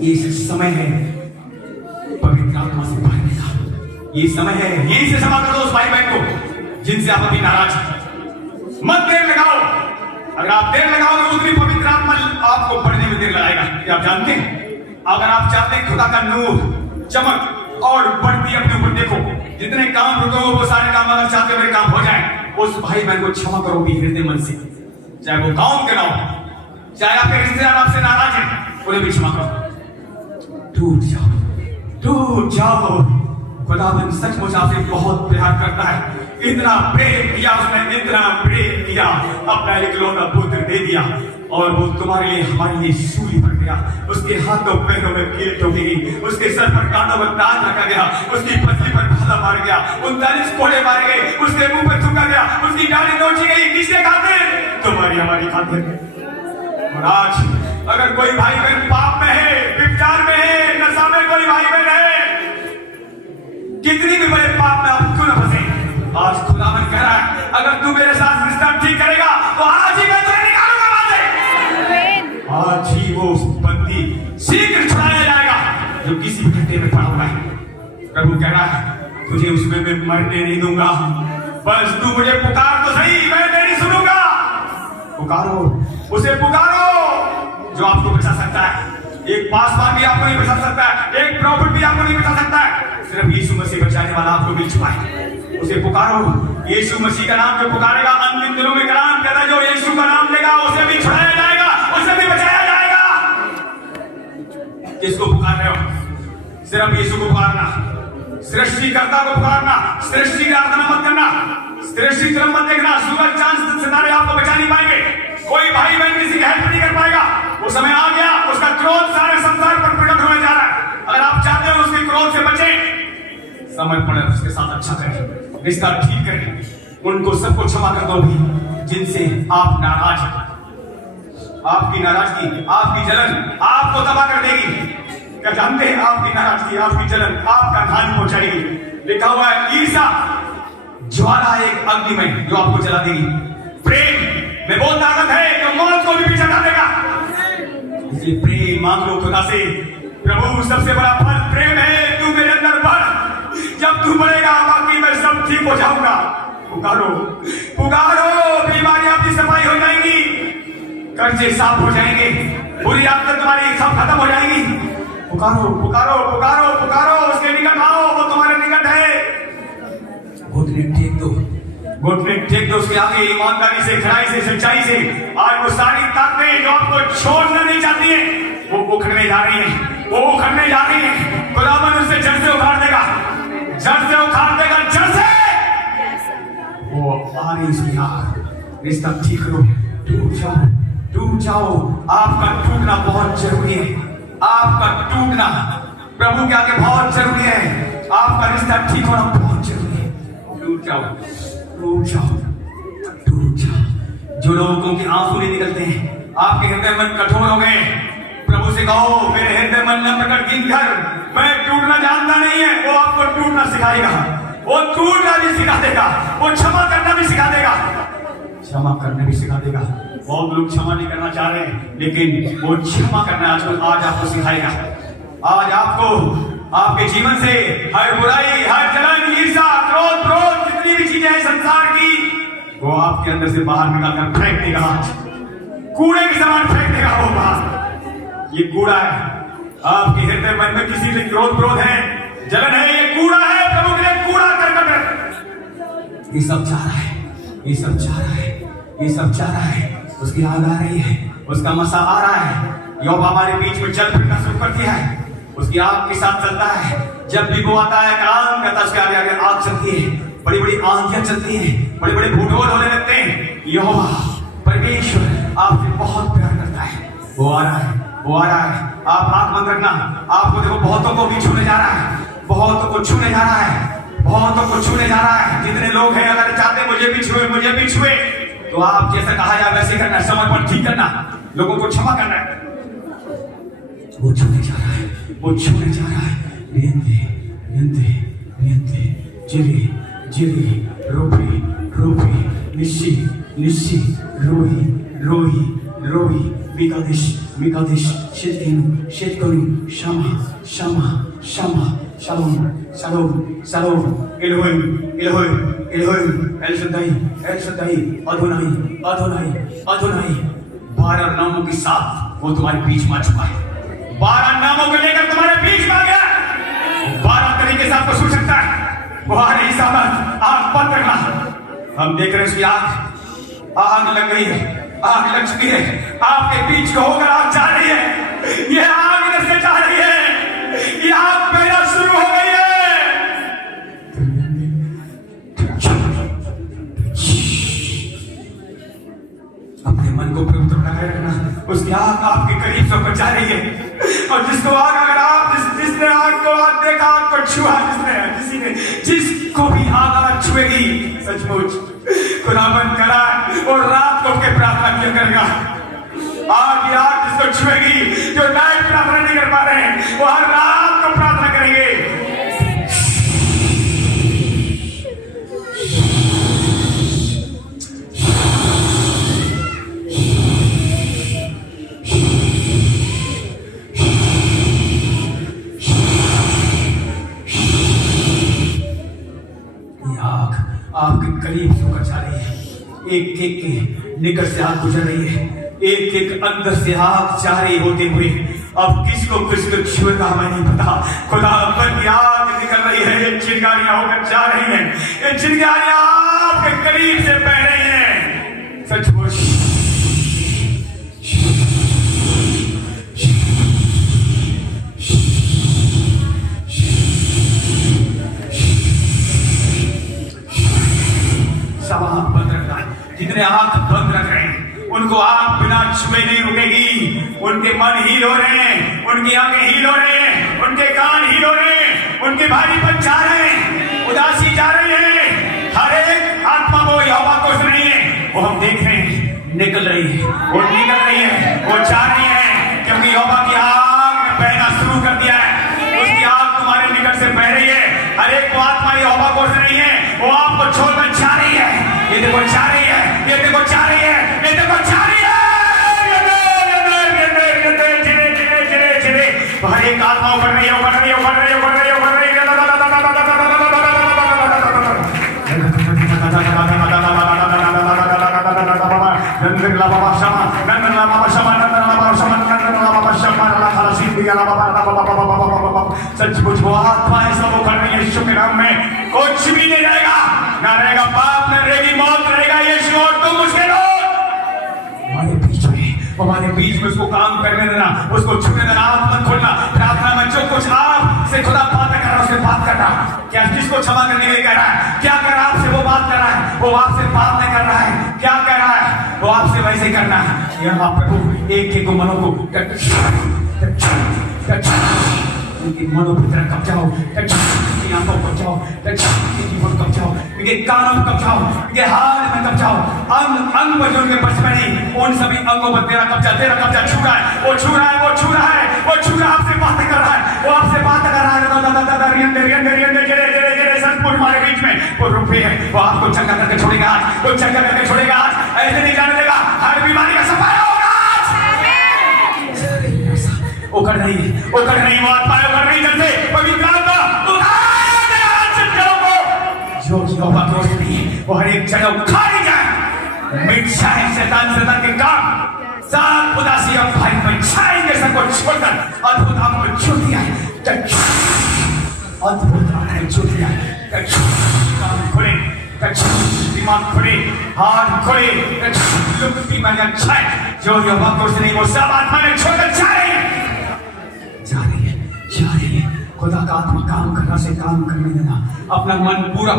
ये समय है पवित्र आत्मा से भरने का। ये समय है, यहीं से क्षमा कर दो उस भाई बहन को जिनसे आप अभी नाराज हैं। मत देर लगाओ। अगर आप देर लगाओगे उतनी पवित्र आत्मा आपको बढ़ने में देर लगाएगा। क्या आप जानते हैं? अगर आप चाहते हैं खुदा का नूर चमक और बढ़ती अपने ऊपर देखो, जितने काम रुके हो वो सारे काम अगर चाहते मेरे काम हो जाए, उस भाई बहन को क्षमा करो भी हृदय मन से, चाहे वो गांव के ना हो, चाहे आपके रिश्तेदार आपसे नाराज हैं, उन्हें भी क्षमा करो। टूट जाओ। खुदावन सचमुच आपसे बहुत प्यार करता है। इतना प्रेम किया उसने, इतना प्रेम किया, अपना इकलौता पुत्र दे दिया और वो तुम्हारे लिए हमारे लिए सूली पर गया। उसके हाथों पैरों में कील ठोकी गई, उसके सर पर कांटों पर ताज रखा गया, उसकी पसली पर भाला मार गया, 39 कोड़े मारे गए, उसके मुंह पर थूका गया, उसकी डाली नोची गई। किसके खातिर? तुम्हारी हमारी खातिर। और आज अगर कोई भाई बहन पाप में है, व्यभिचार में है, नशा में कोई भाई बहन है, कितनी भी बड़े पाप में आप क्यों न फंसे, आज खुदावन कह रहा है अगर तू मेरे साथ रिश्ता ठीक करेगा तो आज ही मैं तुझे निकालूंगा वहां से। आज ही वो बंदी शीघ्र छुड़ाया जाएगा जो किसी भी घंटे में पड़ा हुआ है। प्रभु कह रहा है तुझे उसमें मैं मरने नहीं दूंगा, बस तू मुझे पुकार तो सही, मैं तेरी सुनूंगा। पुकारो, उसे पुकारो जो आपको बचा सकता है। एक पासवान भी आपको नहीं बचा सकता है, एक प्रॉफिट भी आपको नहीं बचा सकता है, सिर्फ यीशु मसीह बचाने वाला आपको मिल चुका है। उसे पुकारो। यीशु मसीह का नाम जो पुकारेगा अंतिम दिनों में कलाम कहता है जो यीशु का नाम लेगा उसे भी छुड़ाया जाएगा, उसे भी बचाया जाएगा। किसको पुकार रहे हो? सिर्फ यीशु को पुकारना, सृष्टिकर्ता को पुकारना, सृष्टि की आराधना मत करना, सृष्टि की तरफ मत देखना। सूरज चांद सितारे आपको बचा नहीं पाएंगे, कोई भाई बहन किसी की हेल्प नहीं कर पाएगा। वो समय आ गया, उसका क्रोध सारे संसार पर प्रकट होने जा रहा है। अगर आप चाहते हो उसके क्रोध से बचें, समर्पण उसके साथ अच्छा करें, रिश्ता ठीक करें, उनको सबको क्षमा कर दो भी जिनसे आप नाराज हैं। आपकी नाराजगी, आपकी जलन आपको तबाह कर देगी। क्या जानते हैं? आपकी नाराजगी, आपकी जलन आपका हानि पहुंचाएगी। लिखा हुआ है ईर्ष्या ज्वाला एक अग्नि में जो आपको जला देगी। प्रेम में वो ताकत है जो मौत को भी पीछे हटा देगा। इसलिए प्रेम मांग लो खुदा से। प्रभु सबसे बड़ा फल प्रेम है, तू मेरे अंदर बढ़, जब तू बढ़ेगा बाकी मैं सब ठीक हो जाऊंगा। पुकारो पुकारो, बीमारियां भी सफाई हो जाएंगी, कर्जे साफ हो जाएंगे, बुरी आदत तुम्हारी सब खत्म हो जाएगी। पुकारो पुकारो पुकारो पुकारो, उसके निकट आओ, वो तुम्हारे निकट है। घुटने टेक दो, घुटने टेक दो उसके आगे, ईमानदारी से, खराई से, सच्चाई से। आज वो सारी ताकतें जो आपको छोड़ना नहीं चाहती है वो उखड़ने जा रही है, वो उखड़ने जा रही है। खुदावन उसे जड़ से उखाड़ देगा, जड़ से उखाड़ देगा, जड़ से। वो आ रही उसकी आग, रिश्ता ठीक करो। टूट जाओ, टूट जाओ। आपका टूटना बहुत जरूरी है, आपका टूटना प्रभु के आगे बहुत जरूरी है। आपका रिश्ता ठीक होना बहुत जरूरी है। टूट जाओ, टूट जाओ, टूट जाओ। जो लोगों के आंसू नहीं निकलते हैं, आपके हृदय मन कठोर हो गए, प्रभु से कहो मेरे हृदय मन न प्रकट कीन कर, मैं टूटना जानता नहीं है। वो आपको टूटना सिखाएगा, वो टूटना भी सिखा देगा, वो क्षमा करना भी सिखा देगा, क्षमा करना भी सिखा देगा। बहुत लोग क्षमा नहीं करना चाह रहे हैं, लेकिन वो क्षमा करना आज आपको सिखाएगा। आज आपको आपके जीवन से हर बुराई, हर जलन, ईर्ष्या, क्रोध, क्रोध, जितनी भी चीजें हैं संसार की, वो आपके अंदर से बाहर निकालकर फेंक देगा। कूड़े के समान फेंक देगा वो बाहर। ये कूड़ा है आपके हृदय मन में, किसी से क्रोध है, जलन है, ये कूड़ा है। प्रभु के लिए कूड़ा करकट है। ये सब चाह रहा है, ये सब चाह रहा है, ये सब चाह रहा है। उसकी आग आ रही है, उसका मसा आ रहा है। यहोवा हमारे बीच में चल फिरना शुरू कर दिया है, उसकी आग के साथ चलता है। जब भी वो आता है काम करता, उसके आगे आगे आग चलती है, बड़ी बड़ी आंधियां चलती हैं, बड़े बड़े भूडोल होने लगते हैं। यहोवा परमेश्वर आपसे बहुत प्यार करता है। वो आ रहा है, वो आ रहा है। आप आंख बंद रखना। आपको देखो बहुतों को भी छूने जा रहा है, बहुतों को छूने जा रहा है, बहुतों को छूने जा रहा है। जितने लोग हैं अगर चाहते मुझे भी छुए, मुझे भी छुए, तो आप जैसा कहा जाए वैसे करना, समर्पण ठीक करना, लोगों को क्षमा करना है। वो छूने जा रहा है, वो छूने जा रहा है। नियंते नियंते नियंते जिरे जिरे रोपी रोपी निशी निशी रोही रोही रोही विकादिश Mikadish, Shitkonu, Shama, Shalom, Elohim, El Shaddai, Adonai, 12 नामों के साथ वो तुम्हारे बीच में आ चुका है। 12 नामों को लेकर तुम्हारे बीच में आ गया। 12 तरीके से आपको सुन सकता है। वो आ रही सामने, आग बंद रखना। हम देख रहे हैं उसकी आग लग गई है, आग लग चुकी है। आपके बीच को होकर आग जा रही है। ये आग इधर से जा रही है। ये आग पैदा शुरू हो गई है। अपने मन को पवित्र बनाए रखना। उसकी आग आपके करीब से होकर जा रही है। और जिसको आग, अगर आप जिसने आग को देखा, आग को छुआ, जिसको भी आग छुएगी, सचमुच खुदाबंद करा और रात को के प्रार्थना किया करेगा। आग जिसको छुएगी, जो नाइट प्रार्थना नहीं कर पा रहे हैं, वो हर रात को प्रार्थना करेंगे। आपके करीब से होकर जा रही है। एक एक के निकट से आग गुजर रही है। एक एक अंदर से आग जारी होते हुए अब किसको छुएगा हमें नहीं पता। खुदा की आग निकल रही है। ये चिंगारियां होकर जा रही हैं। ये चिंगारियां आपके करीब से बह रही हैं। सचमुच सब आंख बंद रखना। जितने आंख बंद रख रहे हैं उनको आंख बिना छुए नहीं रुकेगी। उनके मन हील हो रहे हैं, उनकी आंखें हील हो रहे हैं, उनके कान हील हो रहे हैं, उनके भारीपन जा रहे हैं, उदासी जा रही है। हर एक आत्मा वो यहोवा को सुन रही है। वो हम देख रहे हैं निकल रही है, वो निकल रही है, वो जा रही है, क्योंकि यहोवा की आग ने बहना शुरू कर दिया है। उसकी आग तुम्हारे निकट से बह रही है। हर एक आत्मा यहोवा को सुन रही है। वो आपको छोड़कर जा रही है। ये देखो जा रही है, ये देखो जा रही है, ये देखो जा रही है। हर एक आत्मा उभर रही है, उभर रही है, उभर रही है, उभर रही है, उभर रही है। सचमुच वो आत्मा है, सब उभर रही है यीशु के नाम में। कुछ भी नहीं रहेगा, ना रहेगा पाप, ना रहेगी मौत, रहेगा यीशु और तुम उसके लोग। हमारे बीच में उसको काम करने देना, उसको छूने देना, आप मत खोलना। प्रार्थना में जो कुछ आपसे खुदा बात कर रहा है उससे बात करना। क्या जिसको क्षमा करने के लिए कह रहा है, क्या कर रहा है आपसे वो बात कर रहा है, वो आपसे बात नहीं कर रहा है, क्या कह रहा है वो आपसे वैसे ही करना है। यह आप प्रभु एक एक मनों को उनके मनों की तरफ कब्जाओ, उनकी आंखों को कब्जाओ, उनके जीवन को कब्जाओ, उनके कानों को कब्जाओ, उनके हाथ में कब्जाओ। अंग पर जो उनके बच में नहीं, उन सभी अंगों पर तेरा कब्जा छू रहा है। वो छू रहा है, वो छू रहा है, वो छू रहा है, आपसे बातें कर रहा है, वो आपसे बात कर रहा है। हमारे बीच में वो रुपये है, वो आपको चंगा करके छोड़ेगा आज, वो चंगा करके छोड़ेगा आज। ऐसे नहीं जाने देगा, हर बीमारी का सफाया होगा आज। उखड़ नहीं, वो आत्माएं उखड़ नहीं करते। पवित्र आत्मा जो यहोवा की ओर से नहीं है, वो हर एक जगह उखाड़ी जाए, मिट जाए। शैतान के काम सब उदासी और भाई छाएंगे, सबको छोड़कर अद्भुत आपको छू दिया है, अद्भुत आपने छू दिया है। कान खोले, दिमाग खोले, हाथ खोले, बीमारियां छाए। जो यहोवा की ओर से नहीं, वो सब आत्मा ने छोड़कर जा रही है। खुदा का आत्मा काम करना से काम करने देना। अपना मन पूरा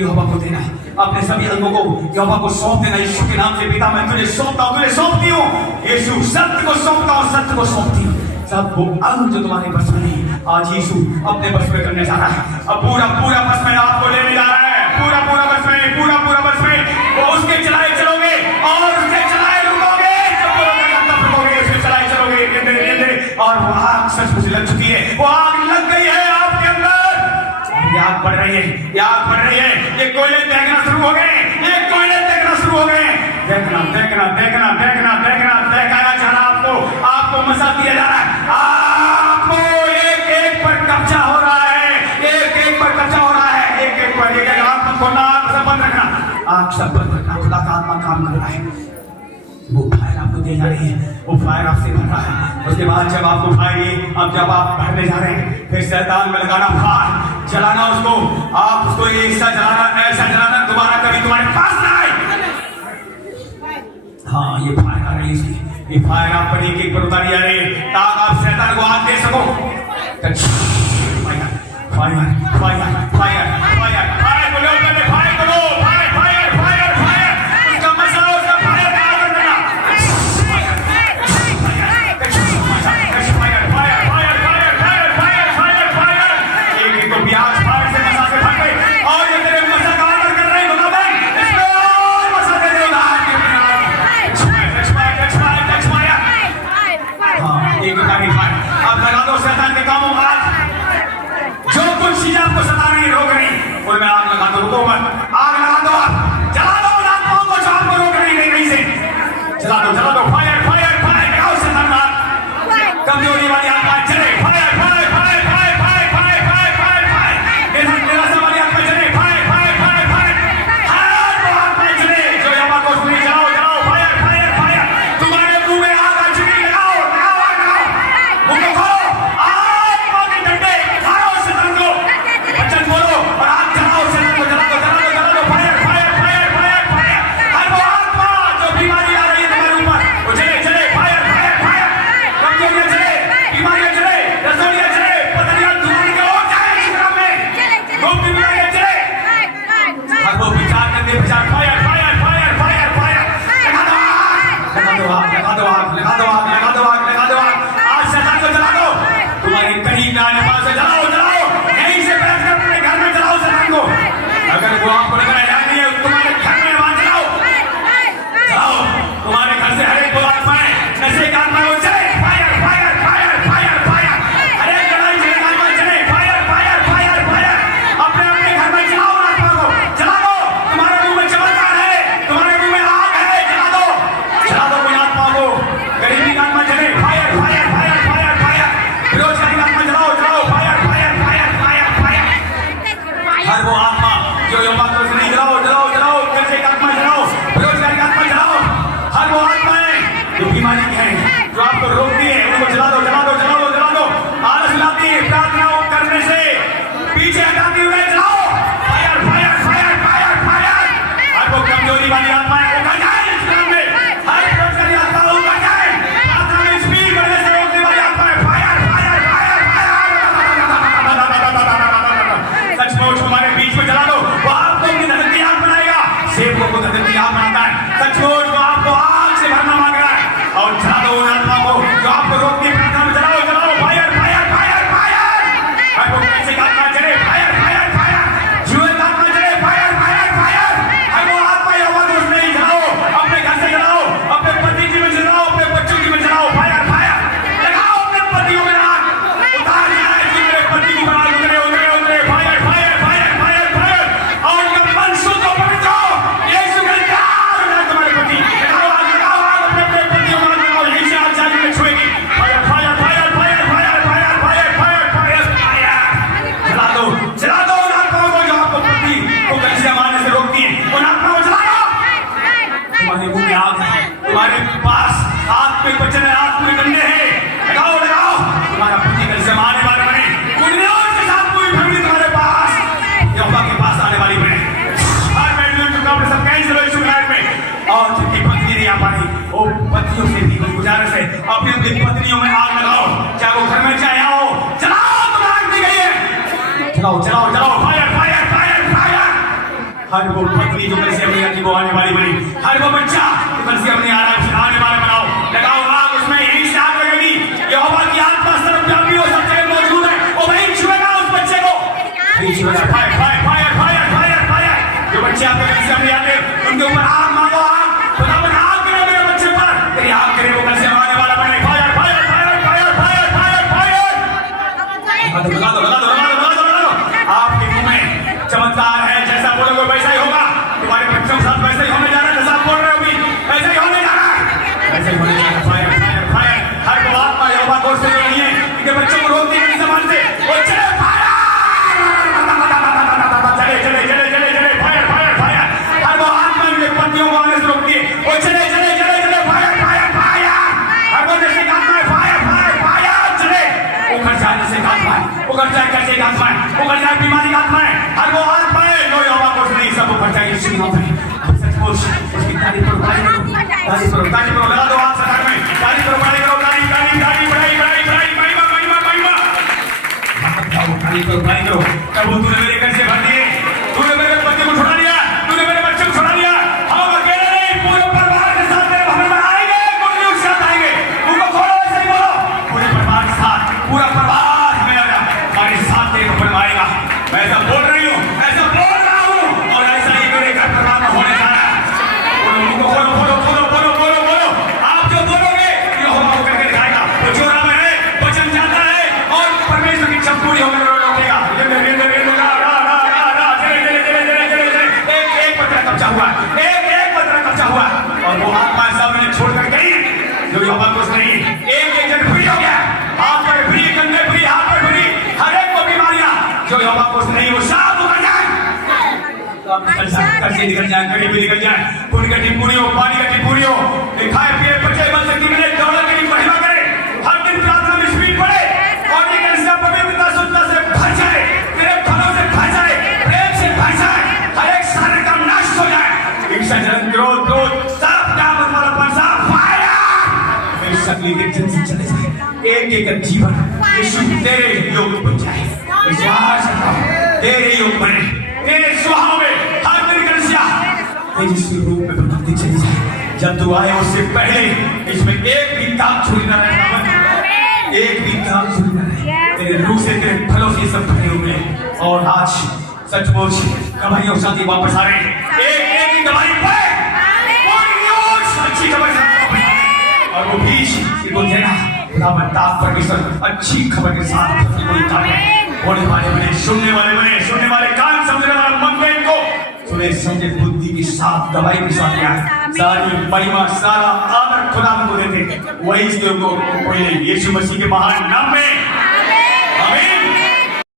यहोवा को देना। अपने सभी अंगों को यहोवा को सौंप देना। यीशु के नाम से पिता मैं तुझे सौंपता हूँ, तुझे सौंपती हूँ। यीशु सत्य को सौंपता हूँ, सत्य को सौंपती हूँ। सब वो अंग जो तुम्हारे बस में नहीं, आज यीशु अपने बस में करने जा रहा है। अब पूरा बस में आपको लेने जा रहा है। पूरा बस में, पूरा बस में। वो उसके चलाए चलोगे और उसके चलाए रुकोगे, उसके चलाए चलोगे। और वो आग सचमुच लग चुकी है, वो आग लग गई है आपके अंदर। आग बढ़ रही है, आग बढ़ रही है। ये कोयले देखना शुरू हो गए, ये कोयले देखना शुरू हो गए। देखना, दिखाया जा रहा आपको साथ दिया जा रहा है। आपको एक एक पर कब्जा हो रहा है, एक एक पर कब्जा हो रहा है, एक एक पर, एक एक आंख मत खोलना, आंख सब बंद रखना, आंख सब बंद रखना। खुदा का आत्मा काम कर रहा है, वो फायर आपको दी जा रही है, वो फायर आपसे भर रहा है। उसके बाद जब आपको फायर ये, अब जब आप भरने जा रहे हैं, फिर शैतान में लगाना फायर, जलाना उसको, आप उसको ऐसा जलाना, ऐसा जलाना दोबारा कभी तुम्हारे पास ना आए। हाँ, ये फायर आ रही है इसकी, ये फायर आप पर एक एक पर उतारी जा रही है, ताकि आप शैतान को हाथ दे सको। Fire fire fire fire fire fire बोलो, पहले फायर करो, फायर फायर फायर फायर, उसका मसला उसका फायर तैयार कर देना। Fire fire fire fire fire fire fire fire, एक एक तो प्याज फायर से मसा से भर गए, और ये तेरे मसा का ऑर्डर कर रहे हैं खुदावन, इसमें और मसा दे दे उधार के बिना। हाँ, एक उतारी फायर, अब लगा दो शैतान के कामों का। जो कुछ चीजें आपको सता रही, रोक रही, उनमें आग लगा दो, रुको मत, आग लगा दो, आप जला दो उन आत्माओं को जो आपको रोक रही नहीं, कहीं से जला दो, फायर फायर फायर, लगाओ शैतान का हाथ, कमजोरी वाली आत्मा चले, fire fire fire fire fire fire fire fire fire, निराशा वाली आत्मा चले, फायर फायर फायर फायर, हर वो आत्मा चले जो यहोवा को सुनी, जलाओ जलाओ, फायर फायर फायर, तुम्हारे मुंह में आग आ चुकी, लगाओ लगाओ लगाओ, मुंह को खोलो, आत्मा के डंडे मारो शैतान को, वचन बोलो और आग जलाओ शैतान को, जला दो, fire fire fire fire fire, हर वो आत्मा जो बीमारी आ रही है तुम्हारे ऊपर, वो चले चले, फायर फायर फायर, कमजोरियां चले, बीमारियां चले, रसोलियां चले, पतलियां धुआं के हो जाए शिकरा में, रोग बीमारियां चले, हर वो विचार करते विचार, fire fire fire fire fire, लगा दो आग, लगा दो आग, लगा दो आग, लगा दो आग, लगा दो आग, आज शैतान को जला दो, तुम्हारी करीब ना आने पास से जलाओ जलाओ, यहीं से बैठ कर अपने घर में जलाओ शैतान को, अगर वो आपको लग रहा है नहीं है तुम्हारे घर में, वहां जलाओ जलाओ, तुम्हारे घर से हर एक को आत्माएं, नशे का आत्मा वो चले, fire fire fire fire fire, हर एक लड़ाई से एक आत्मा चले, फायर फायर फायर फायर, अपने अपने घर में जलाओ आत्मा को, जला दो, तुम्हारे मुंह में चमत्कार है, तुम्हारे मुंह में आग है, जला दो कोई आत्मा को, गरीबी का आत्मा चले, fire fire fire fire fire, बेरोजगारी का आत्मा जलाओ जलाओ, fire fire fire fire fire, हर वो आत्मा जो यहोवा को सुनी, जलाओ जलाओ जलाओ, कर्जे का आत्मा जलाओ, बेरोजगारी का आत्मा जलाओ, हर वो आत्माएं जो बीमारी की हैं, जो आपको रोकती है, उनको जला दो जला दो जला दो जला दो, आलस लाती है, प्रार्थनाओं करने से पीछे हटाती हुए जलाओ, fire fire fire fire fire, हर वो कमजोरी वाली आत्माएं उतर जाए इस काम में, हर बेरोजगारी आत्मा उतर जाए, प्रार्थना में स्पीड बढ़ने से रोकने वाली आत्माएं, फायर फायर फायर फायर, सचमुच हमारे बीच में जला दो, वो आपको अपनी धरती आग बनाएगा, सेवकों को धरती आग बनाता है, सचमुच वो आपको आग से भरना मांग रहा है, और जला दो उन आत्मा को जो आपको रोकती है, प्रार्थना में जलाओ जलाओ, फायर फायर फायर फायर, हर वो पैसे का आत्मा चले, फायर फायर फायर, जीवन का आत्मा चले, फायर फायर फायर, हर वो आत्मा यहोवा को उसमें ही जलाओ, अपने घर से जलाओ, अपने पति की में जलाओ, अपने बच्चों की में जलाओ, फायर फायर, लगाओ अपने पतियों में आग, उतार जाए कि मेरे पति को बना, उतरे उतरे उतरे, fire fire fire fire fire, और उनका मन शुद्ध हो पवित्र हो, यीशु का नाम में तुम्हारे पति, लगाओ आग अपने अपने पतियों में आग लगाओ, यहीं से आग जाने में छुएगी, fire fire fire fire fire fire fire fire fire fire, जला दो उन आत्माओं को जो आपको पति को कलिसिया मारने से रोकती है, उन आत्माओं को जला दो, तुम्हारे मुंह में आग है, तुम्हारे पास हाथ में वचन है, हाथ में डंडे हैं, लगाओ लगाओ, तुम्हारा पति कलिसिया मारने वाला बने, गुंडों के साथ कोई फैमिली तुम्हारे पास यहोवा के पास आने वाली बने, हर बेडरूम का अपने सब कैंसिल हो इस नाइट में, और जिनकी पत्नी नहीं आ पाई वो पतियों से भी कोई गुजारिश है, अपनी अपनी पत्नियों में आग लगाओ, चाहे वो घर में चाहे आओ, जलाओ, तुम आग दी गई है, जलाओ जलाओ जलाओ, फायर फायर फायर फायर, हर वो पत्नी जो कलिसिया में की वो आने वाली बनी, हर वो बच्चा जो कलिसिया में आने वाला बनाओ, लगाओ आग उसमें, यहीं से आग लगेगी, यहोवा की आत्मा सर्वव्यापी हो, सब जगह मौजूद है, वो वहीं छुएगा उस बच्चे को, fire fire fire fire fire fire, जो बच्चे आपके कलिसिया में आते उनके ऊपर आग मांगो, आग खुदावन आग करे मेरे बच्चे पर, तेरी आग करे वो कलिसिया में आने वाला बने, fire fire fire fire fire fire fire, लगा दो लगा दो लगा दो लगा दो लगा दो, आपके मुंह में चमत्कार है, जैसा बोलोगे वैसा ही होगा, तुम्हारे बच्चों के साथ वैसा ही होने जा रहा है, जैसा आप बोल रहे हो अभी वैसा ही होने जा रहा है, पैसे की आत्मा है, उखड़ जाए बीमारी की आत्मा है, हर वो आत्मा है जो यहोवा को नहीं सब उखड़ जाए यीशु के नाम में। अब सचमुच उसकी तारीफ करो, तारीफ करो, लगा दो हाथ सरकार में, तारीफ करो, तारीफ करो, तारीफ तारीफ तारीफ बढ़ाई बढ़ाई बढ़ाई महिमा महिमा महिमा। तारीफ करो, तारीफ करो। प्रभु तूने मेरे कर्जे भर दिए, तूने मेरे बच्चे को छुड़ा लिया, तूने मेरे बच्चे को छुड़ा लिया। हम अकेले नहीं, पूरे परिवार के साथ तेरे भवन में आएंगे, गुड न्यूज़ के साथ आएंगे। उनको खोलो, ऐसे ही बोलो, पूरे परिवार के साथ, पूरा परिवार मेरा हमारे साथ तेरे भवन में आएगा। मैं ऐसा बोल रही हूँ, ऐसा बोल रहा हूँ, और ऐसा ही मेरे घर परिवार में होने जा रहा है। उनको बोलो बोलो बोलो बोलो बोलो बोलो, आप जो बोलोगे यहोवा को करके दिखाएगा। वो जो नाम है वचन जाता है और परमेश्वर की इच्छा पूरी होकर लौटेगा। एक पत्र कब्जा हुआ, एक पत्र कब्जा हुआ, और वो आत्मा सब मैंने छोड़कर गई जो यहोवा को नहीं। एक जन फ्री हो गया, हाथ पर फ्री, कंधे फ्री, हाथ पर फ्री, हर एक को बीमारियां जो यहोवा को नहीं वो साफ हो जाए, कर्जे निकल जाए, गरीबी निकल जाए, खून कटी पूरी हो, पानी कटी पूरी हो, खाए पिए बच्चे बन सकती मिले, दौलत की महिमा करे, हर दिन प्रार्थना में स्पीड पड़े, और ये कैसे पवित्रता शुद्धता से भर जाए, तेरे फलों से भर जाए, प्रेम से भर जाए, हर एक सारे काम नष्ट हो जाए, ईर्ष्या जलन क्रोध क्रोध सब काम मतलब सब फायर सकली के जन से चले जाए। एक एक जीवन यीशु तेरे योग बन जाए, विश्वास रखो तेरे योग बने, तेरे स्वभाव में हर दिन कलिसिया तेजस्वी रूप में बनाती चली जाए। जब तू आए उससे पहले इसमें एक भी काम छूट न रहे, एक भी काम छूट न रहे, तेरे रूह से तेरे फलों से सब भरे हुए। और आज सचमुच गवाही और शादी वापस आ रहे हैं, एक ही गवाही पाए, अच्छी खबर और वो भी इनको देना परमेश्वर अच्छी खबर के साथ होने वाले बने, सुनने वाले बने, सुनने वाले कान, समझने वाला मन में इनको सुने समझे बुद्धि के साथ दवाई के साथ क्या सारी महिमा सारा आदर खुदा को देते। वही को यीशु मसीह के महान नाम में